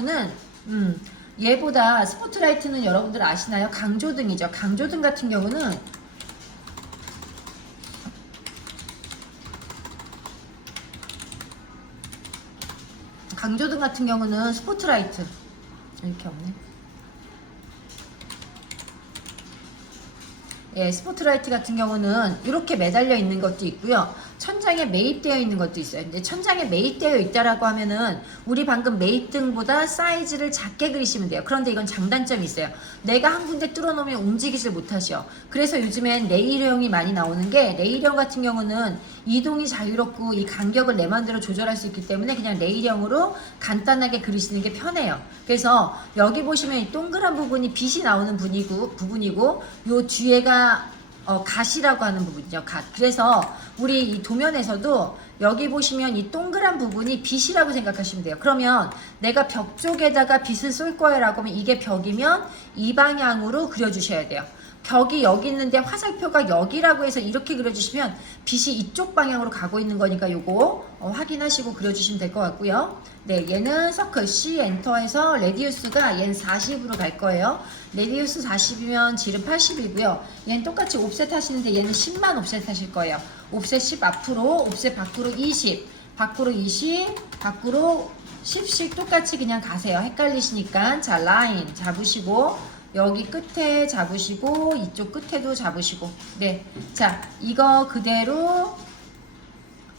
는 얘보다 스포트라이트는 여러분들 아시나요? 강조등이죠. 강조등 같은 경우는 스포트라이트 이렇게 없네. 예, 스포트라이트 같은 경우는 이렇게 매달려 있는 것도 있고요. 천장에 매입되어 있는 것도 있어요. 근데 천장에 매입되어 있다라고 하면은 우리 방금 매입등보다 사이즈를 작게 그리시면 돼요. 그런데 이건 장단점이 있어요. 내가 한 군데 뚫어놓으면 움직이질 못하셔. 그래서 요즘엔 레일형이 많이 나오는 게, 레일형 같은 경우는 이동이 자유롭고 이 간격을 내 마음대로 조절할 수 있기 때문에 그냥 레일형으로 간단하게 그리시는 게 편해요. 그래서 여기 보시면 이 동그란 부분이 빛이 나오는 부분이고 요 뒤에가 갓이라고 하는 부분이죠. 갓. 그래서 우리 이 도면에서도 여기 보시면 이 동그란 부분이 빛이라고 생각하시면 돼요. 그러면 내가 벽 쪽에다가 빛을 쏠 거예요 라고 하면 이게 벽이면 이 방향으로 그려주셔야 돼요. 벽이 여기 있는데 화살표가 여기라고 해서 이렇게 그려주시면 빛이 이쪽 방향으로 가고 있는 거니까 요거 확인하시고 그려주시면 될 것 같고요. 네, 얘는 서클 C 엔터에서 레디우스가 얘는 40으로 갈 거예요. 레디우스 40이면 질은 80이고요. 얘는 똑같이 옵셋 하시는데 얘는 10만 옵셋 하실 거예요. 옵셋 10 앞으로, 옵셋 밖으로 20, 밖으로 20, 밖으로 10씩 똑같이 그냥 가세요. 헷갈리시니까. 자, 라인 잡으시고 여기 끝에 잡으시고 이쪽 끝에도 잡으시고. 네, 자, 이거 그대로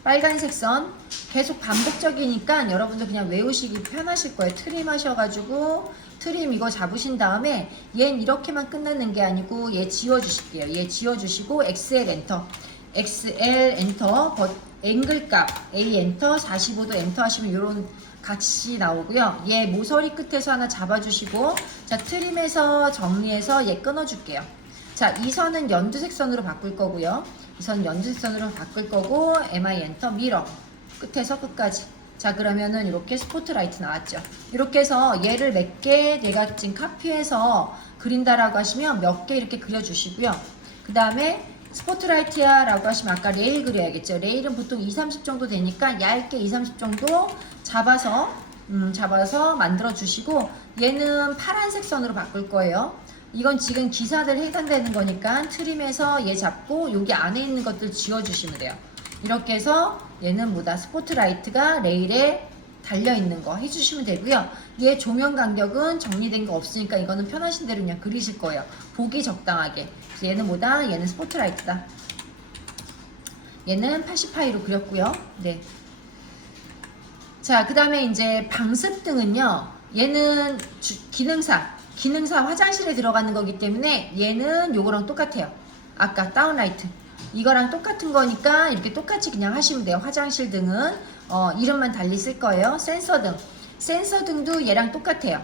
빨간색 선 계속 반복적이니까 여러분들 그냥 외우시기 편하실 거예요. 트림 하셔가지고 트림 이거 잡으신 다음에 얘는 이렇게만 끝나는 게 아니고 얘 지워주실게요. 얘 지워주시고 XL 엔터, XL 엔터, 앵글 값 A 엔터, 45도 엔터 하시면 이런 같이 나오고요. 얘 모서리 끝에서 하나 잡아주시고, 자, 트림에서 정리해서 얘 끊어줄게요. 자, 이 선은 연두색 선으로 바꿀 거고요. 이 선 연두색 선으로 바꿀 거고, MI 엔터, 미러 끝에서 끝까지. 자, 그러면은 이렇게 스포트라이트 나왔죠. 이렇게 해서 얘를 몇 개 내가 지금 카피해서 그린다라고 하시면 몇 개 이렇게 그려주시고요. 그 다음에 스포트라이트야 라고 하시면 아까 레일 그려야겠죠. 레일은 보통 2, 30 정도 되니까 얇게 2, 30 정도 잡아서 만들어 주시고, 얘는 파란색 선으로 바꿀 거예요. 이건 지금 기사들 해당되는 거니까 트림에서 얘 잡고 여기 안에 있는 것들 지워 주시면 돼요. 이렇게 해서 얘는 뭐다, 스포트라이트가 레일에 달려있는 거 해주시면 되고요. 얘 조명 간격은 정리된 거 없으니까 이거는 편하신 대로 그냥 그리실 거예요. 보기 적당하게. 그래서 얘는 뭐다? 얘는 스포트라이트다. 얘는 80파이로 그렸고요. 네. 자, 그 다음에 이제 방습등은요. 얘는 기능사 화장실에 들어가는 거기 때문에 얘는 요거랑 똑같아요. 아까 다운라이트. 이거랑 똑같은 거니까 이렇게 똑같이 그냥 하시면 돼요. 화장실 등은 이름만 달리 쓸 거예요. 센서등도 얘랑 똑같아요.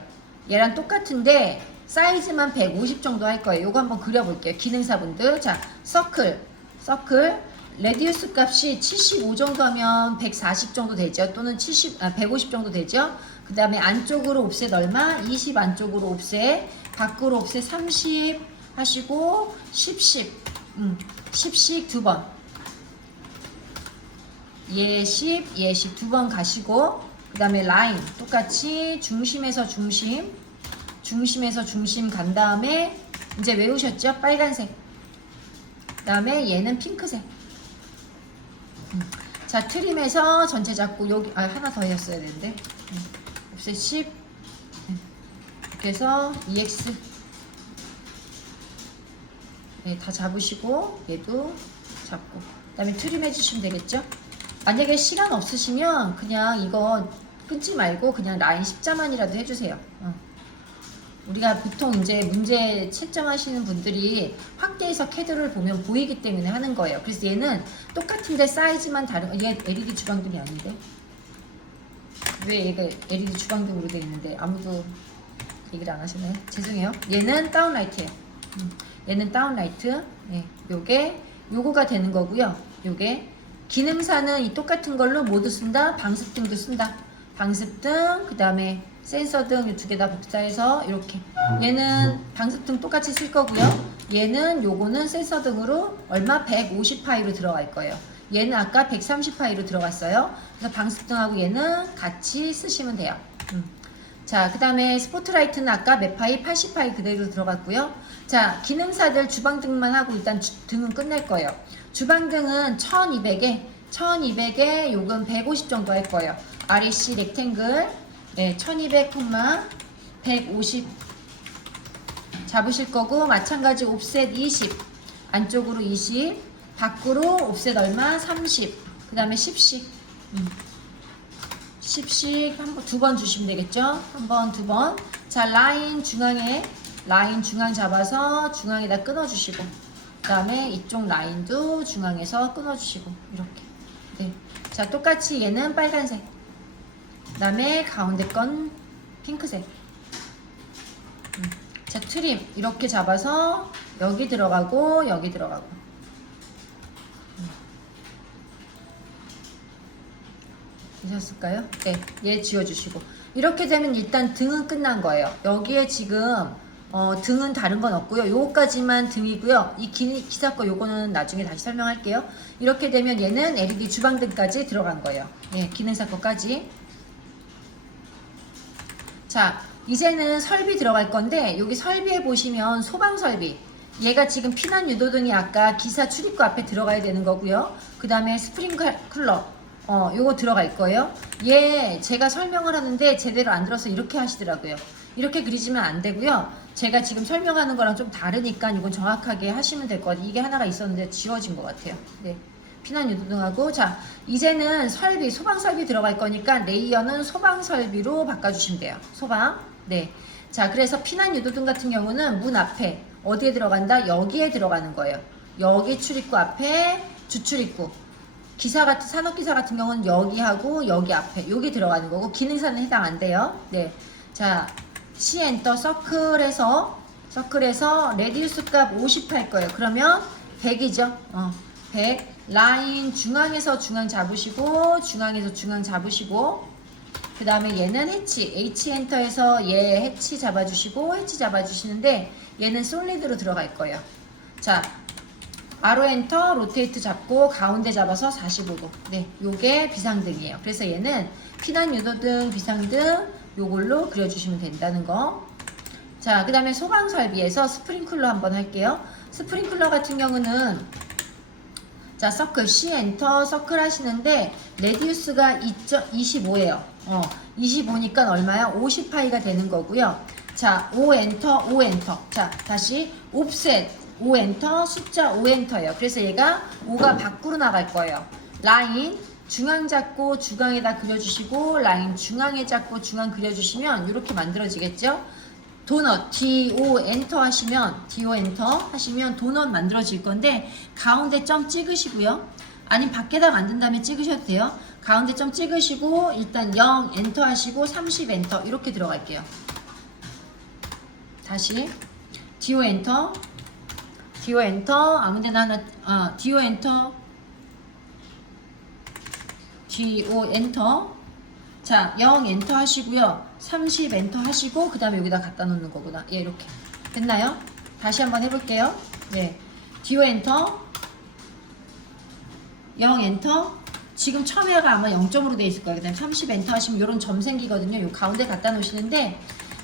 얘랑 똑같은데 사이즈만 150 정도 할 거예요. 요거 한번 그려볼게요. 기능사분들. 자, 서클 레디우스 값이 75 정도 하면 140 정도 되죠. 또는 150 정도 되죠. 그 다음에 안쪽으로 옵셋 얼마? 20 안쪽으로 옵셋, 밖으로 옵셋 30 하시고 10씩 두 번. 얘 10, 얘 10 두 번 가시고, 그 다음에 라인 똑같이 중심에서 중심 간 다음에 이제 외우셨죠? 빨간색. 그 다음에 얘는 핑크색. 자, 트림에서 전체 잡고 여기 하나 더 했어야 되는데 옵셋 10 이렇게 해서 EX 네, 다 잡으시고 얘도 잡고 그 다음에 트림 해주시면 되겠죠. 만약에 시간 없으시면 그냥 이거 끊지 말고 그냥 라인 10자만이라도 해주세요. 우리가 보통 이제 문제 채점하시는 분들이 확대해서 캐드를 보면 보이기 때문에 하는 거예요. 그래서 얘는 똑같은데 사이즈만 다른, 얘 LED 주방등이 아닌데 왜 얘가 LED 주방등으로 되어 있는데 아무도 얘기를 안 하시나요? 죄송해요. 얘는 다운라이트예요. 얘는 다운라이트. 네, 요거가 되는 거고요. 요게 기능사는 이 똑같은 걸로 모두 쓴다. 방습등도 쓴다. 방습등, 그 다음에 센서등 이 두 개 다 복사해서 이렇게. 얘는 방습등 똑같이 쓸 거고요. 얘는 요거는 센서등으로 얼마? 150파이로 들어갈 거예요. 얘는 아까 130파이로 들어갔어요. 그래서 방습등하고 얘는 같이 쓰시면 돼요. 자, 그 다음에 스포트라이트는 아까 매파이 80파이 그대로 들어갔고요. 자, 기능사들 주방등만 하고 일단 등은 끝낼 거예요. 주방등은 1200에 요금 150 정도 할 거예요. REC 렉탱글, 네, 1200, 150 잡으실 거고, 마찬가지 옵셋 20, 안쪽으로 20, 밖으로 옵셋 얼마? 30, 그 다음에 10씩 10씩 두 번 주시면 되겠죠? 한 번, 두 번. 자, 라인 중앙에, 라인 중앙 잡아서 중앙에다 끊어주시고, 그 다음에 이쪽 라인도 중앙에서 끊어주시고, 이렇게. 네. 자, 똑같이 얘는 빨간색. 그 다음에 가운데 건 핑크색. 자, 트림. 이렇게 잡아서 여기 들어가고, 여기 들어가고. 되셨을까요? 네, 얘 지워주시고 이렇게 되면 일단 등은 끝난 거예요. 여기에 지금 등은 다른 건 없고요. 요거까지만 등이고요. 이 기사 거 요거는 나중에 다시 설명할게요. 이렇게 되면 얘는 LED 주방등까지 들어간 거예요. 네, 기능사 거까지. 자, 이제는 설비 들어갈 건데 여기 설비에 보시면 소방 설비. 얘가 지금 피난 유도등이 아까 기사 출입구 앞에 들어가야 되는 거고요. 그 다음에 스프링클러. 요거 들어갈 거예요. 얘 제가 설명을 하는데 제대로 안 들어서 이렇게 하시더라고요. 이렇게 그리시면 안 되고요. 제가 지금 설명하는 거랑 좀 다르니까 이건 정확하게 하시면 될 것 같아요. 이게 하나가 있었는데 지워진 것 같아요. 네. 피난 유도등하고, 자, 이제는 설비, 소방 설비 들어갈 거니까 레이어는 소방 설비로 바꿔주시면 돼요. 소방. 네. 자, 그래서 피난 유도등 같은 경우는 문 앞에 어디에 들어간다? 여기에 들어가는 거예요. 여기 출입구 앞에 주출입구. 기사 같은, 산업기사 같은 경우는 여기하고 여기 앞에 여기 들어가는 거고, 기능사는 해당 안 돼요. 네. 자, C 엔터 서클에서 레디우스 값 50 할 거예요. 그러면 100이죠. 100. 라인 중앙에서 중앙 잡으시고, 중앙에서 중앙 잡으시고, 그 다음에 얘는 해치, H 엔터에서 얘 해치 잡아주시고, 해치 잡아주시는데 얘는 솔리드로 들어갈 거예요. 자, 아로 엔터, 로테이트 잡고 가운데 잡아서 45도. 네, 요게 비상등이에요. 그래서 얘는 피난 유도등, 비상등 요걸로 그려주시면 된다는 거. 자, 그 다음에 소방 설비에서 스프링클러 한번 할게요. 스프링클러 같은 경우는 자, 서클 C 엔터 서클 하시는데 레디우스가 25예요. 25니까 얼마야? 50파이가 되는 거고요. 자, O 엔터, O 엔터. 자, 다시 옵셋 O 엔터, 숫자 O 엔터예요. 그래서 얘가 5가 밖으로 나갈 거예요. 라인 중앙 잡고 중앙에다 그려주시고, 라인 중앙에 잡고 중앙 그려주시면 이렇게 만들어지겠죠? 도넛 DO 엔터 하시면 도넛 만들어질 건데, 가운데 점 찍으시고요. 아니면 밖에다 만든 다음에 찍으셔도 돼요. 가운데 점 찍으시고 일단 0 엔터 하시고 30 엔터 이렇게 들어갈게요. 다시 DO 엔터 아무데나 하나, DO 엔터 자, 0 엔터 하시고요. 30 엔터 하시고 그 다음에 여기다 갖다 놓는 거구나. 예, 이렇게 됐나요? 다시 한번 해볼게요. 네, DO 엔터 0 엔터. 지금 처음에가 아마 0점으로 되어 있을 거예요. 그 다음에 30 엔터 하시면 이런 점 생기거든요. 요 가운데 갖다 놓으시는데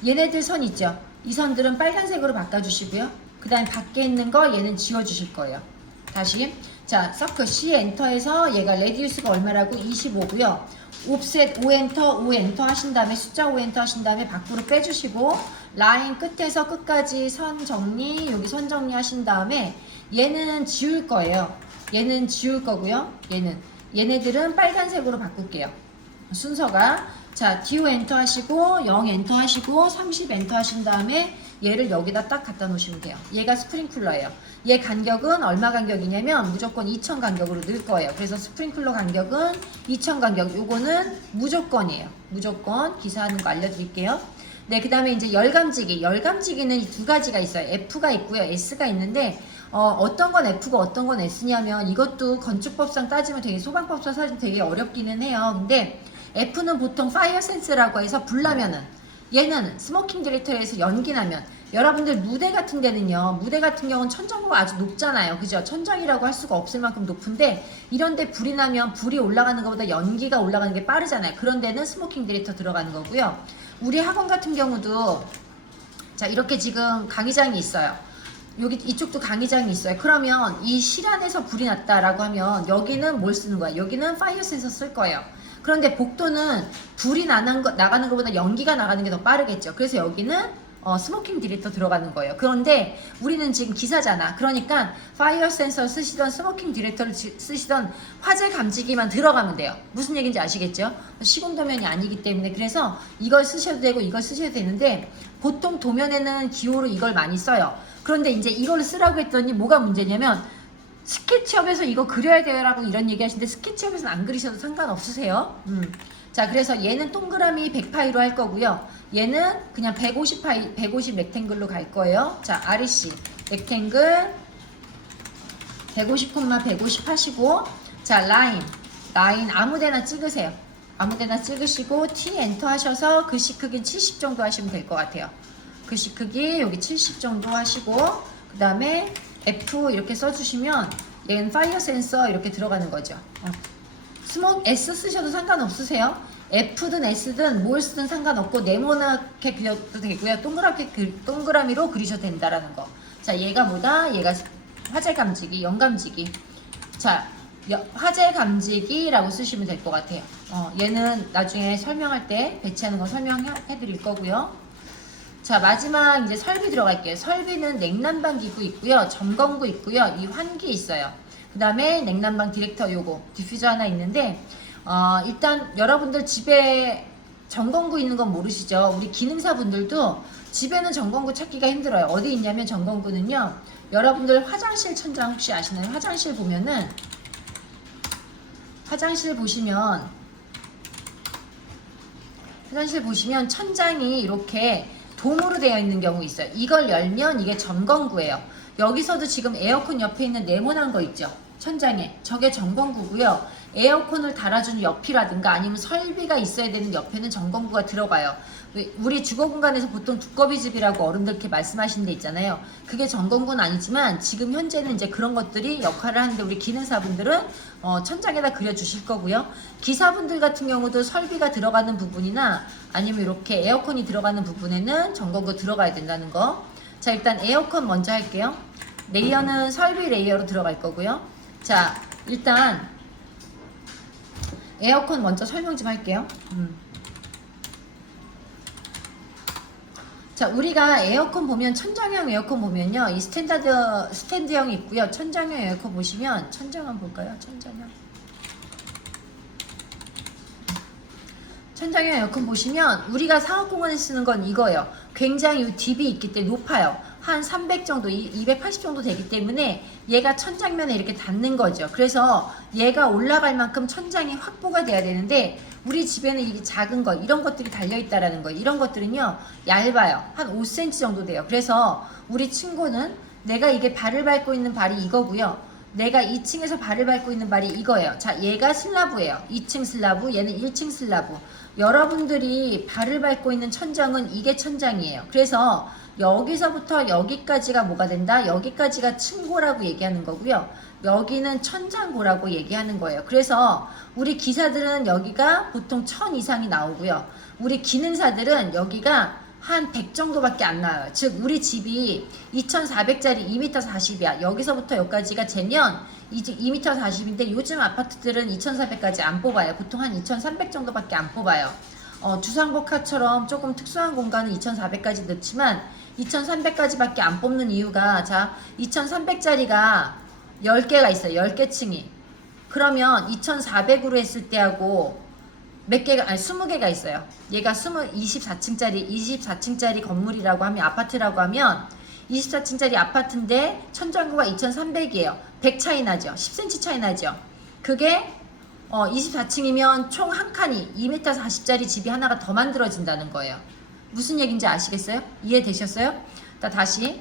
얘네들 선 있죠? 이 선들은 빨간색으로 바꿔주시고요. 그 다음에 밖에 있는 거 얘는 지워주실 거예요. 다시 자, 서클 C 엔터에서 얘가 레디우스가 얼마라고? 25고요. 옵셋 O 엔터 하신 다음에 숫자 O 엔터 하신 다음에 밖으로 빼주시고, 라인 끝에서 끝까지 선 정리, 여기 선 정리 하신 다음에 얘는 지울 거예요. 얘는 지울 거고요. 얘네들은 빨간색으로 바꿀게요. 순서가 자, DO 엔터 하시고 0 엔터 하시고 30 엔터 하신 다음에 얘를 여기다 딱 갖다 놓으시면 돼요. 얘가 스프링클러예요. 얘 간격은 얼마 간격이냐면 무조건 2000 간격으로 넣을 거예요. 그래서 스프링클러 간격은 2000 간격. 요거는 무조건이에요. 무조건 기사하는 거 알려드릴게요. 네, 그 다음에 이제 열감지기. 열감지기는 이 두 가지가 있어요. F가 있고요. S가 있는데 어떤 건 F고 어떤 건 S냐면 이것도 건축법상 따지면 되게 소방법상 따지면 되게 어렵기는 해요. 근데 F는 보통 파이어 센스라고 해서 불나면은, 얘는 스모킹 디렉터에서 연기 나면 여러분들 무대 같은 데는요, 무대 같은 경우는 천정고가 아주 높잖아요. 그죠? 천정이라고 할 수가 없을 만큼 높은데, 이런데 불이 나면 불이 올라가는 것보다 연기가 올라가는 게 빠르잖아요. 그런 데는 스모킹 디렉터 들어가는 거고요. 우리 학원 같은 경우도, 자, 이렇게 지금 강의장이 있어요. 여기 이쪽도 강의장이 있어요. 그러면 이 실 안에서 불이 났다라고 하면 여기는 뭘 쓰는 거야? 여기는 파이어 센서 쓸 거예요. 그런데 복도는 불이 나가는 것보다 연기가 나가는 게 더 빠르겠죠. 그래서 여기는 스모킹 디렉터 들어가는 거예요. 그런데 우리는 지금 기사잖아. 그러니까 파이어 센서 쓰시던 스모킹 디렉터를 쓰시던 화재 감지기만 들어가면 돼요. 무슨 얘기인지 아시겠죠? 시공 도면이 아니기 때문에. 그래서 이걸 쓰셔도 되고 이걸 쓰셔도 되는데, 보통 도면에는 기호로 이걸 많이 써요. 그런데 이제 이걸 쓰라고 했더니 뭐가 문제냐면, 스케치업에서 이거 그려야 돼요 라고 이런 얘기 하시는데, 스케치업에서는 안 그리셔도 상관없으세요. 자, 그래서 얘는 동그라미 100파이로 할 거고요. 얘는 그냥 150 렉탱글로 갈 거예요. 자, REC 렉탱글 150, 150 하시고, 자, 라인 아무데나 찍으세요. 아무데나 찍으시고 T 엔터 하셔서 글씨 크기 70 정도 하시면 될 것 같아요. 글씨 크기 여기 70 정도 하시고, 그 다음에 F 이렇게 써주시면 얘는 파이어 센서 이렇게 들어가는 거죠. 스모크 S 쓰셔도 상관없으세요. F든 S든 뭘 쓰든 상관없고, 네모나게 그려도 되고요. 동그라미로 그리셔도 된다라는 거. 자, 얘가 뭐다? 얘가 화재 감지기, 연감지기. 자, 화재 감지기라고 쓰시면 될 것 같아요. 얘는 나중에 설명할 때 배치하는 거 설명해 드릴 거고요. 자, 마지막 이제 설비 들어갈게요. 설비는 냉난방 기구 있고요. 점검구 있고요. 이 환기 있어요. 그 다음에 냉난방 디렉터 요거 디퓨저 하나 있는데, 일단 여러분들 집에 점검구 있는 건 모르시죠? 우리 기능사분들도 집에는 점검구 찾기가 힘들어요. 어디 있냐면 점검구는요, 여러분들 화장실 천장 혹시 아시나요? 화장실 보면은, 화장실 보시면 천장이 이렇게 돔으로 되어 있는 경우 있어요. 이걸 열면 이게 점검구예요. 여기서도 지금 에어컨 옆에 있는 네모난 거 있죠? 천장에. 저게 점검구고요. 에어컨을 달아주는 옆이라든가 아니면 설비가 있어야 되는 옆에는 점검구가 들어가요. 우리 주거공간에서 보통 두꺼비집이라고 어른들 이렇게 말씀하시는 데 있잖아요. 그게 점검구는 아니지만 지금 현재는 이제 그런 것들이 역할을 하는데, 우리 기능사분들은 천장에다 그려주실 거고요. 기사분들 같은 경우도 설비가 들어가는 부분이나 아니면 이렇게 에어컨이 들어가는 부분에는 점검구 들어가야 된다는 거. 자, 일단 에어컨 먼저 할게요. 레이어는 설비 레이어로 들어갈 거고요. 자, 일단 에어컨 먼저 설명 좀 할게요. 자, 우리가 에어컨 보면, 천장형 에어컨 보면요, 이 스탠드형이 있고요. 천장형 에어컨 보시면, 천장형 볼까요? 천장형 에어컨 보시면 우리가 사업공간에 쓰는 건 이거예요. 굉장히 이 딥이 있기 때문에 높아요. 한 300 정도, 280 정도 되기 때문에 얘가 천장면에 이렇게 닿는 거죠. 그래서 얘가 올라갈 만큼 천장이 확보가 돼야 되는데, 우리 집에는 이게 작은 거, 이런 것들이 달려있다라는 거예요. 이런 것들은요, 얇아요. 한 5cm 정도 돼요. 그래서 우리 친구는, 내가 이게 발을 밟고 있는 발이 이거고요. 내가 2층에서 발을 밟고 있는 발이 이거예요. 자, 얘가 슬라브예요. 2층 슬라브, 얘는 1층 슬라브. 여러분들이 발을 밟고 있는 천장은 이게 천장이에요. 그래서 여기서부터 여기까지가 뭐가 된다? 여기까지가 층고라고 얘기하는 거고요. 여기는 천장고라고 얘기하는 거예요. 그래서 우리 기사들은 여기가 보통 1000 이상이 나오고요. 우리 기능사들은 여기가 한 100 정도밖에 안 나와요. 즉 우리 집이 2400짜리 2m 40이야. 여기서부터 여기까지가 재면 2m 40인데, 요즘 아파트들은 2400까지 안 뽑아요. 보통 한 2300 정도밖에 안 뽑아요. 주상복합처럼 조금 특수한 공간은 2400까지 넣지만 2300까지밖에 안 뽑는 이유가, 자, 2300짜리가 10개가 있어요. 10개 층이. 그러면 2400으로 했을 때하고 몇 개가, 아니 20개가 있어요. 얘가 24층짜리 건물이라고 하면, 아파트라고 하면 24층짜리 아파트인데 천장고가 2300이에요. 100 차이 나죠. 10cm 차이 나죠. 그게 24층이면 총 한 칸이 2m 40짜리 집이 하나가 더 만들어진다는 거예요. 무슨 얘기인지 아시겠어요? 이해되셨어요? 다시